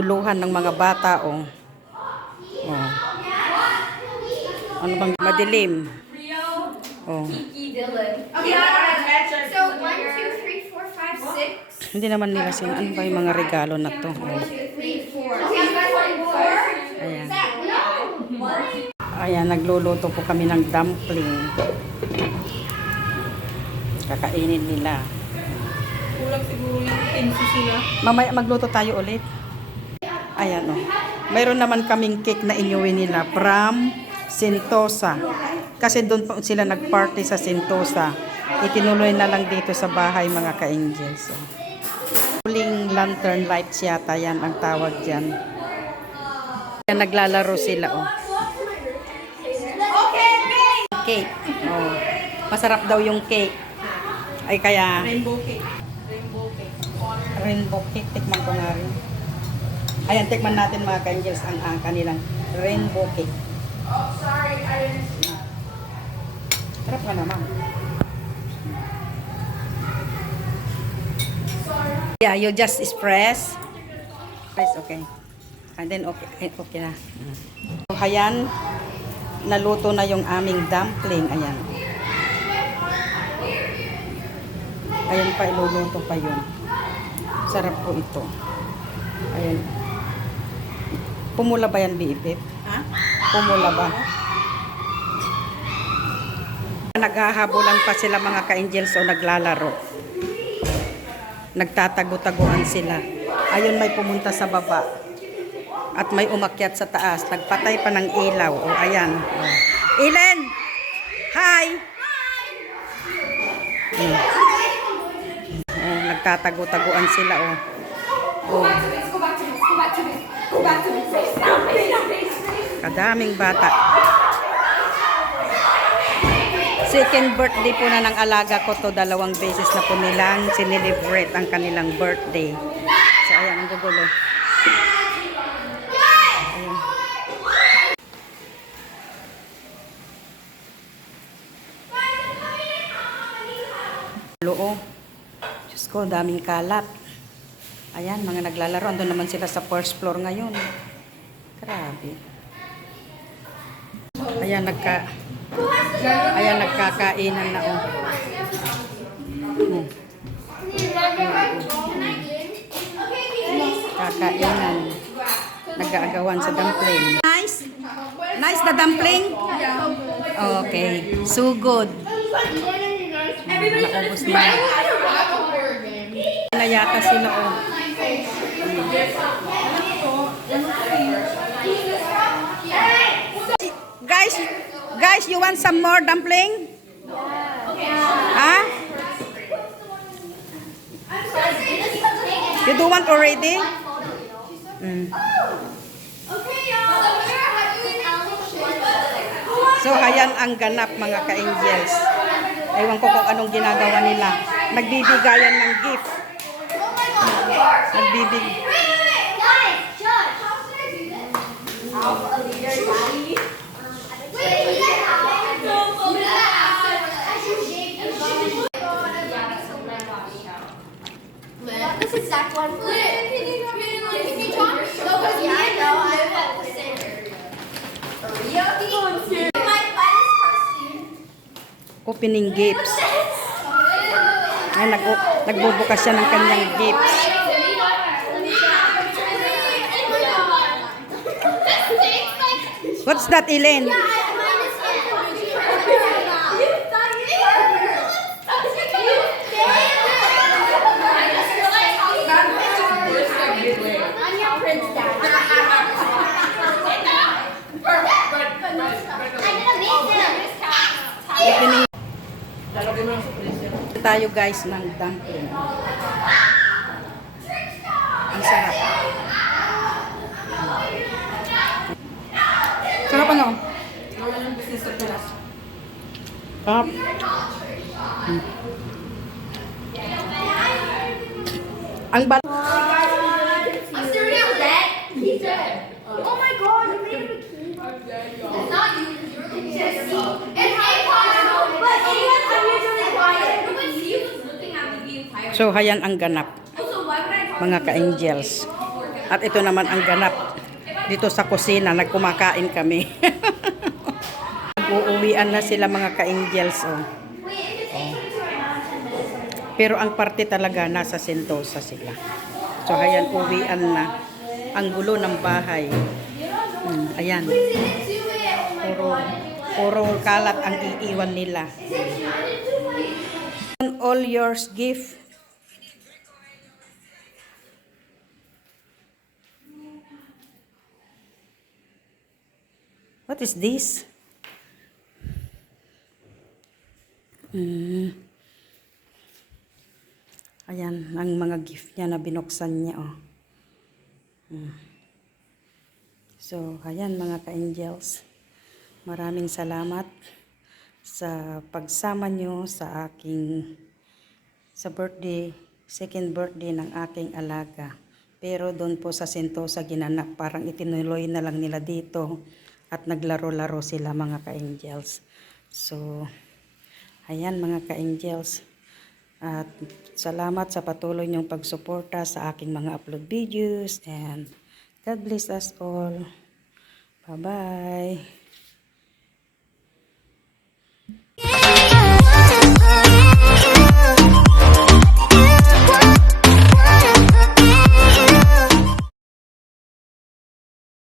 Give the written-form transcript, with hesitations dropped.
naguguluhan ng mga bata, oh. Oh. Ano bang madilim? Oh. So 1, 2, 3, 4, 5, 6. Hindi naman nila ano ba yung mga regalo na to? Oh. 3, 4. Ayan. Ayan, nagluluto po kami ng dumpling. Kakainin nila. Kulang siguro yung tensi sila. Mamaya magluto tayo ulit. Ayan, oh. Mayroon naman kaming cake na inyuwi nila from Sentosa. Kasi doon po sila nagparty sa Sentosa. Itinuloy na lang dito sa bahay, mga ka-angels. Oh. Huling lantern lights yata yan ang tawag dyan. Ayan, naglalaro sila, oh. Cake. Oh. Masarap daw yung cake. Ay kaya... Rainbow cake. Rainbow cake. Rainbow cake. Tikman ko nga rin. Ayan, tikman natin mga ka-angels ang kanilang rainbow cake. Oh, sorry, I didn't see. Sarap ka naman. Yeah, you just press. Press, okay. And then okay, okay na. So, ayan, naluto na yung aming dumpling. Ayan. Ayan pa, iluluto pa yun. Sarap po ito. Ayan. Pumula ba yan, BFF? Ha? Pumula ba? Naghahabulan pa sila mga ka-angels o naglalaro. Nagtatago-taguan sila. Ayun, may pumunta sa baba. At may umakyat sa taas. Nagpatay pa ng ilaw. O, ayan. O. Ellen! Hi! Nagtatago-taguan sila. O. O. Kadaming bata. Second birthday po na ng alaga ko to. 2 beses na po nilang sinelebrate ang kanilang birthday. So, ayan, ang gugulo. Ayan. Loo. Diyos ko, daming kalat. Ayan, mga naglalaro. Andun naman sila sa first floor ngayon. Grabe. Ayan, nagkakainan na, oh. Kakainan. Nag-aagawan sa dumpling. Nice? Nice the dumpling? Okay. So good. Naubos na. Nayata sila, oh. Guys, you want some more dumpling? Huh? You do want already? So, ayan ang ganap, mga ka-angels. Ewan ko kung anong ginagawa nila. Nagbibigayan ng gift. This is Zach one. Can you talk? No, because I know I have the same area. You might buy this costume. Opening gifts. Ay, nagbubukas siya ng kanyang gifts. What's that, Ellen? Tayo guys ng dumpling. Ang sarap. Sarap ano? Sarap. Ang bal... I'm staring at that. He's dead. Oh my god, you made him a key. That's not you. You're looking at me. It's impossible. But anyone, I'm usually quiet. But he was looking at me the entire time. So, hayan ang ganap. Also, why would I talk mga to ka-angels. you? At ito naman ang ganap dito sa kusina, nagkumakain kami. Nag-uuwian na sila mga ka-angels. Oh. Pero ang parte talaga nasa Sentosa sila. So ayan, uwian na. Ang gulo ng bahay. Ayan. Puro kalat ang iiwan nila. All yours gift. What is this? Ayan, ang mga gift niya na binuksan niya. Oh. So, ayan mga ka-angels. Maraming salamat sa pagsama nyo sa birthday, second birthday ng aking alaga. Pero doon po sa Sentosa ginanap, parang itinuloy na lang nila dito at naglaro-laro sila mga ka-angels. So, ayan mga ka-angels. At salamat sa patuloy niyong pagsuporta sa aking mga upload videos and God bless us all. Bye-bye.